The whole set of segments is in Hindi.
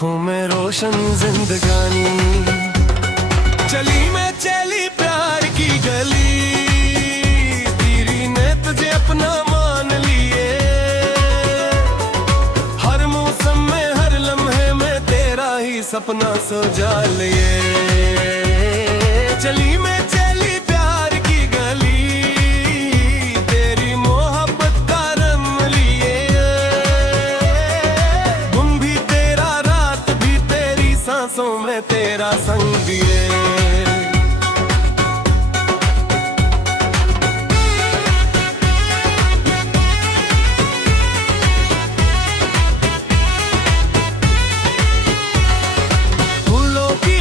आंखों में रोशन जिंदगानी। चली मैं चली प्यार की गली, तेरी ने तुझे अपना मान लिए। हर मौसम में हर लम्हे में तेरा ही सपना सजा लिए। चली मैं चली प्यार की गली, तेरी मोहब्बत का रंग लिए। दिन भी तेरा रात भी तेरी सांसों में तेरा संग दिए।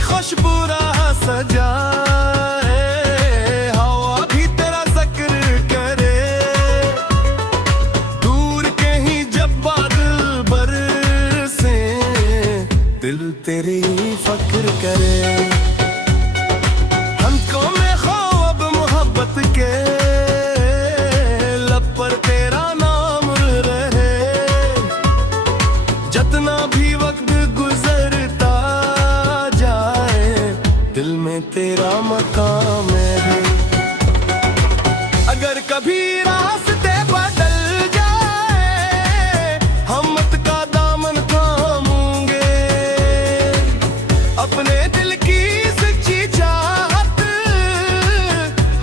खुशबू राह सजाए, हवा भी तेरा जिक्र करे। दूर कहीं जब बादल बरसे, दिल तेरी फक्र करे। हमको में ख्वाब मोहब्बत के, लब पर तेरा नाम रहे। जितना भी वक्त गुजरता दिल में तेरा मकाम है। अगर कभी रास्ते बदल जाए, हिम्मत का दामन थामूंगे। अपने दिल की सच्ची चाहत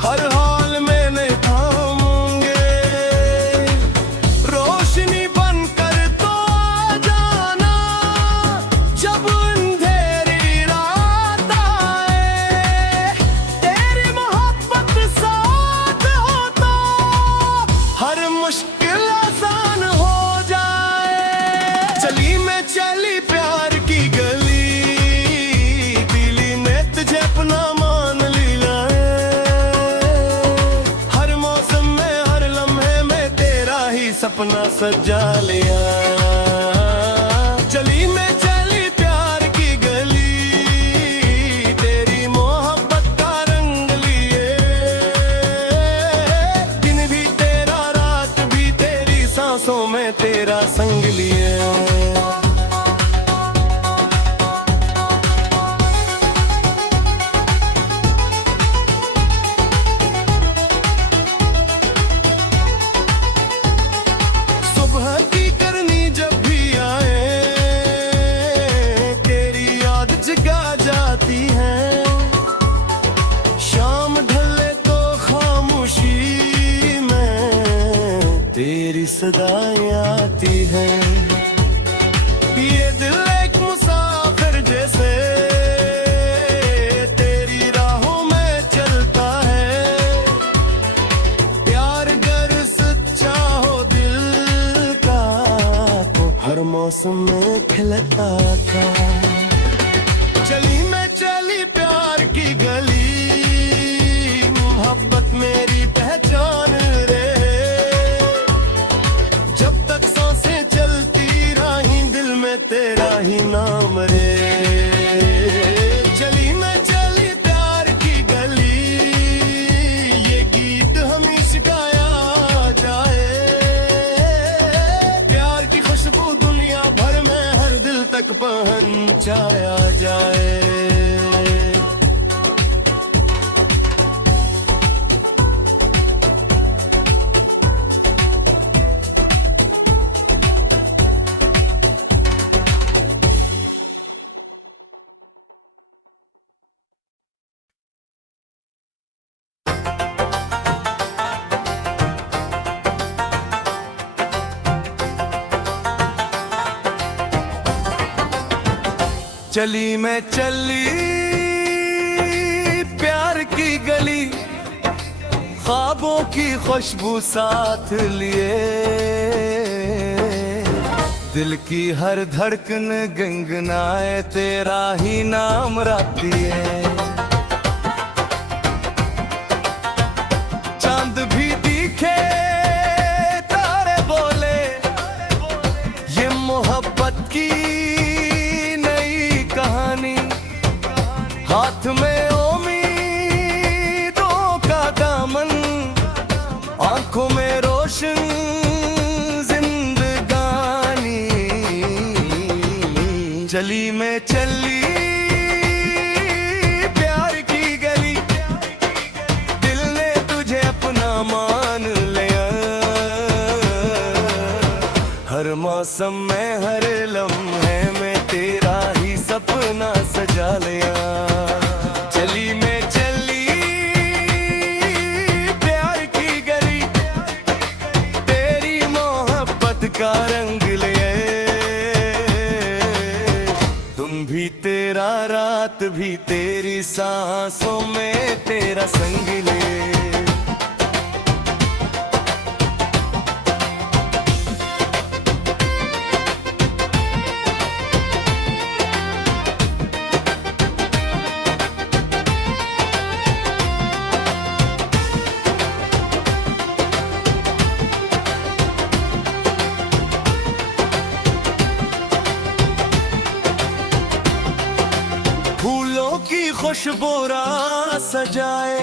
हर हाल में नहीं थामूंगे। रोशनी बनकर तो आ जाना जब मुश्किल आसान हो जाए। चली मैं चली प्यार की गली, दिली ने तुझे अपना मान लिया है। हर मौसम में हर लम्हे में तेरा ही सपना सजा लिया। चली मैं चली प्यार की गली, तेरी मोहब्बत का रंग लिए। दिन भी तेरा रात भी तेरी सांसों में तेरा संग लिए। सुबह की करनी जब भी आए, तेरी याद जगा जाती है। शाम ढले तो खामोशी में तेरी सदाएं आती है। ये दिल एक मुसाफिर जैसे तेरी राहों में चलता है। प्यार गर सच्चा हो दिल का तो हर मौसम में खिलता था। चली मैं चली प्यार की गली, मोहब्बत मेरी पहचान रे। जब तक सांसें चलती रही दिल में तेरा ही नाम रे। चली मैं चली प्यार की गली, ये गीत हमेशा गाया जाए। प्यार की खुशबू दुनिया भर में हर दिल तक पहुंचाया जाए। चली मैं चली प्यार की गली, ख्वाबों की खुशबू साथ लिए। दिल की हर धड़कन गंगनाए तेरा ही नाम राती है। चांद भी दिखे तारे बोले, ये मोहब्बत की हाथ में उम्मीदों का दामन, आंखों में रोशन जिंदगानी। चली मैं चली प्यार की गली, दिल ने तुझे अपना मान लिया। हर मौसम में हर लम्हे में तेरा ही सपना सजा लिया। चली मैं चली प्यार की गली, तेरी मोहब्बत का रंग लिए। तुम भी तेरा रात भी तेरी सांसों में तेरा संग ले। फूलों की खुशबू रात सजाए,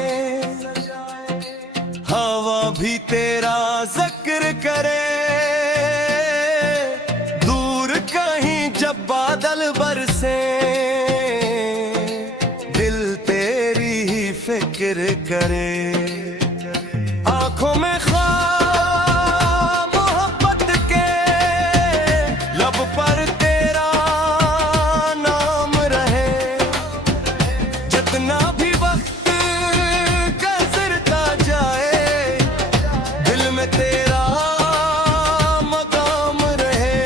हवा भी तेरा जिक्र करे। दूर कहीं जब बादल बरसे, दिल तेरी ही फिक्र करे। आंखों में ख्वाब मोहब्बत के, लब पर तेरा नाम रहे। जितना भी वक्त गुजरता जाए, दिल में तेरा मकाम रहे।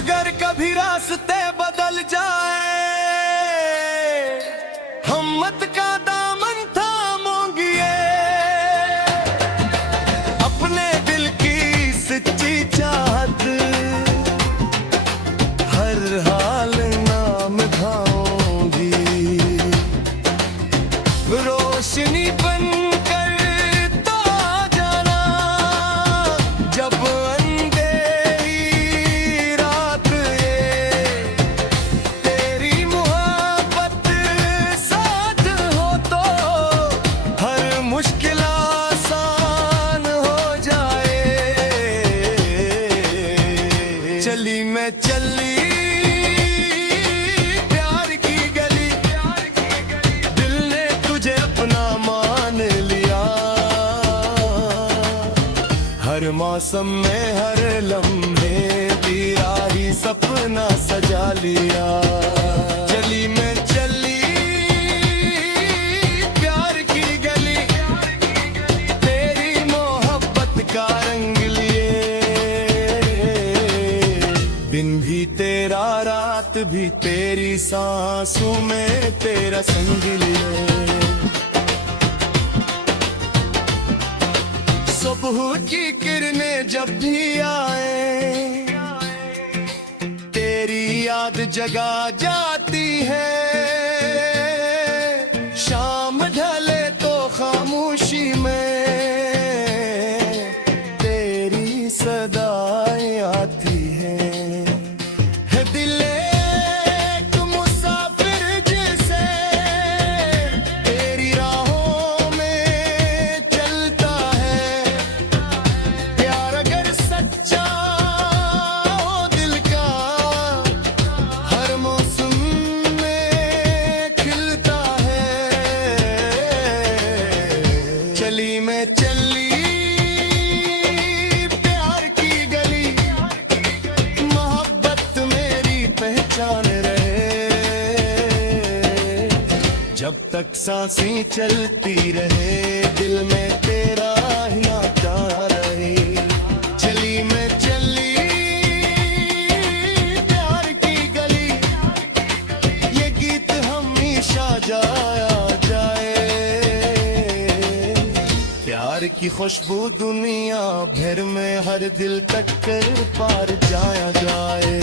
अगर कभी रास्ते बदल जाए, हिम्मत का दामन थामोगे। अपने दिल की सच्ची चाहत हर हाल नाम धाऊंगी। रोशनी बनकर तो आ जाना, जब अंधेरी रात ये। तेरी मोहब्बत साथ हो तो हर मुश्किल आसान हो जाए। चली मैं चली प्यार की गली, दिल ने तुझे अपना मान लिया। हर मौसम में हर लम्हे तेरा ही सपना सजा लिया। चली मैं चली प्यार की गली, तेरी मोहब्बत का रंग लिए। दिन भी तेरा रात भी तेरी सांसों में तेरा संग लिए। सुबह की किरणें जब भी आए, तेरी याद जगा जाती है। शाम ढले तो खामोशी में तेरी सदाएं आती हैं। दिल एक मुसाफिर जैसे तेरी राहों में चलता है। प्यार अगर सच्चा हो दिल का, हर मौसम में खिलता है। चली मैं चली प्यार की गली, मोहब्बत मेरी पहचान रहे। जब तक सांसें चलती रहे, दिल में तेरा ही नाता रहे। चली मैं चली प्यार की गली, ये गीत हमेशा गाया जाए। प्यार की खुशबू दुनिया भर में हर दिल तक कर पार जाया जाए।